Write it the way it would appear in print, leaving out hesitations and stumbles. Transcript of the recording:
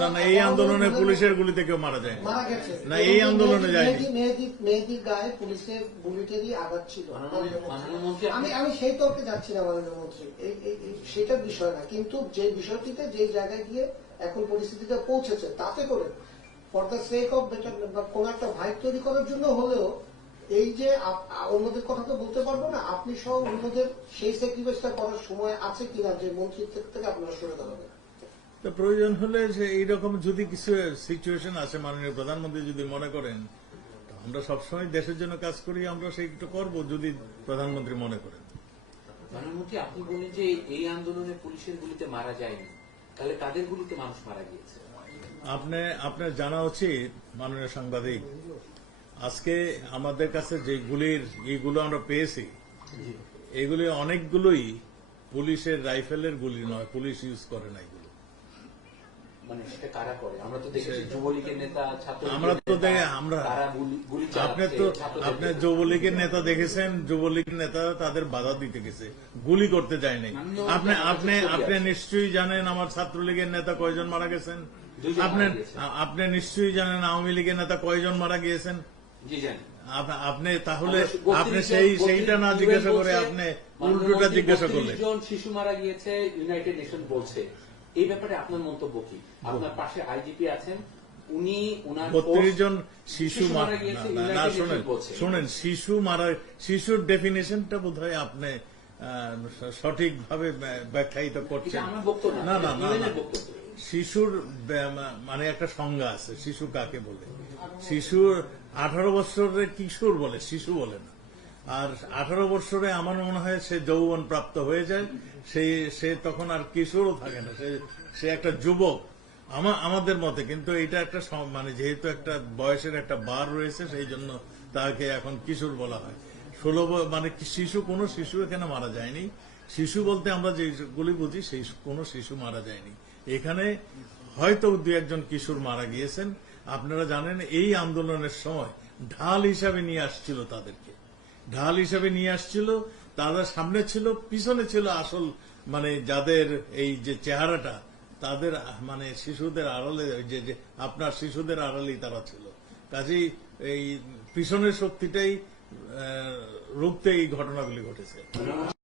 না না, এই আন্দোলনে পুলিশের গুলিতে কেউ মারা যায় মারা গেছে না, এই আন্দোলনে যায়নি। মেহেদির গায়ে পুলিশের বুলেটেরই আঘাত ছিল। আমি সেই তর্কে যাচ্ছি না মাননীয় মন্ত্রী, সেটার বিষয় না, কিন্তু যে বিষয়টিতে যে জায়গায় গিয়ে এখন পরিস্থিতিটা পৌঁছেছে তাতে করে for the sake of better বা কোন একটা ভাইব তৈরি করার জন্য হলেও এই যে অন্যদের কথা তো বলতে পারবো না, আপনি সহ অন্যদের সেই স্যাক্রিফাইসটা করার সময় আছে কিনা যে মন্ত্রীর থেকে আপনারা সরে দাঁড়াবেন। তো প্রয়োজন হলে যে এইরকম যদি কিছু সিচুয়েশন আসে, মাননীয় প্রধানমন্ত্রী যদি মনে করেন আমরা সবসময় দেশের জন্য কাজ করি, আমরা সেইটা করব যদি প্রধানমন্ত্রী মনে করেন। প্রধানমন্ত্রী, আপনি বলেন যে এই আন্দোলনে পুলিশের গুলিতে মারা যায়নি, তাহলে কাদের গুলিতে মানুষ মারা গিয়েছে? আপনার জানা উচিত মাননীয় সাংবাদিক, আজকে আমাদের কাছে যে গুলির এইগুলো আমরা পেয়েছি, এগুলি অনেকগুলোই পুলিশের রাইফেলের গুলি নয়, পুলিশ ইউজ করে না এগুলো। মানে সেটা কারা করে? আমরা তো দেখেছি যুবলীগের নেতা, আপনি যুবলীগের নেতা দেখেছেন, যুবলীগের নেতা তাদের বাধা দিতে গেছে, গুলি করতে যায় নাই। আপনি নিশ্চয়ই জানেন আমার ছাত্রলীগের নেতা কয়জন মারা গেছেন, আপনি নিশ্চয়ই জানেন আওয়ামী লীগের নেতা কয়জন মারা গিয়েছেন। আপনি তাহলে আপনি সেইটা না জিজ্ঞাসা করে আপনি উল্টোটা জিজ্ঞাসা করলেন। শিশু মারা গিয়েছে ইউনাইটেড নেশন বলছে, এই ব্যাপারে আপনার মন্তব্য কি? আপনার পাশে আইজিপি আছেন, উনি 32 জন শিশু মারা গিয়েছে, শোনেন শিশুর ডেফিনেশনটা বোধ হয় আপনি সঠিকভাবে ব্যাখ্যায়িত করছেন। না না না, শিশুর মানে একটা সংজ্ঞা আছে, শিশু কাকে বলে। শিশুর 18 বছরের কিশোর বলে, শিশু বলে না। আর 18 বছরে আমার মনে হয় সে যৌবন প্রাপ্ত হয়ে যায়, সে তখন আর কিশোরও থাকে না, সে একটা যুবক আমাদের মতে। কিন্তু এটা একটা মানে যেহেতু একটা বয়সের একটা বার রয়েছে, সেই জন্য তাকে এখন কিশোর বলা হয়। 16 মানে শিশু, কোন শিশু এখানে মারা যায়নি। শিশু বলতে আমরা যেগুলি বুঝি সেই কোন শিশু মারা যায়নি। এখানে হয়তো 2-1 কিশোর মারা গিয়েছেন। আপনারা জানেন এই আন্দোলনের সময় ঢাল হিসাবে নিয়ে আসছিল তাদেরকে, ঢাল হিসাবে নিয়ে আসছিল। তাদের সামনে ছিল, পিছনে ছিল আসল মানে যাদের এই যে চেহারাটা, তাদের মানে শিশুদের আড়ালে, যে আপনার শিশুদের আড়ালেই তারা ছিল। কাজেই এই পিছনের শক্তিটাই রুখতে এই ঘটনাগুলি ঘটেছে।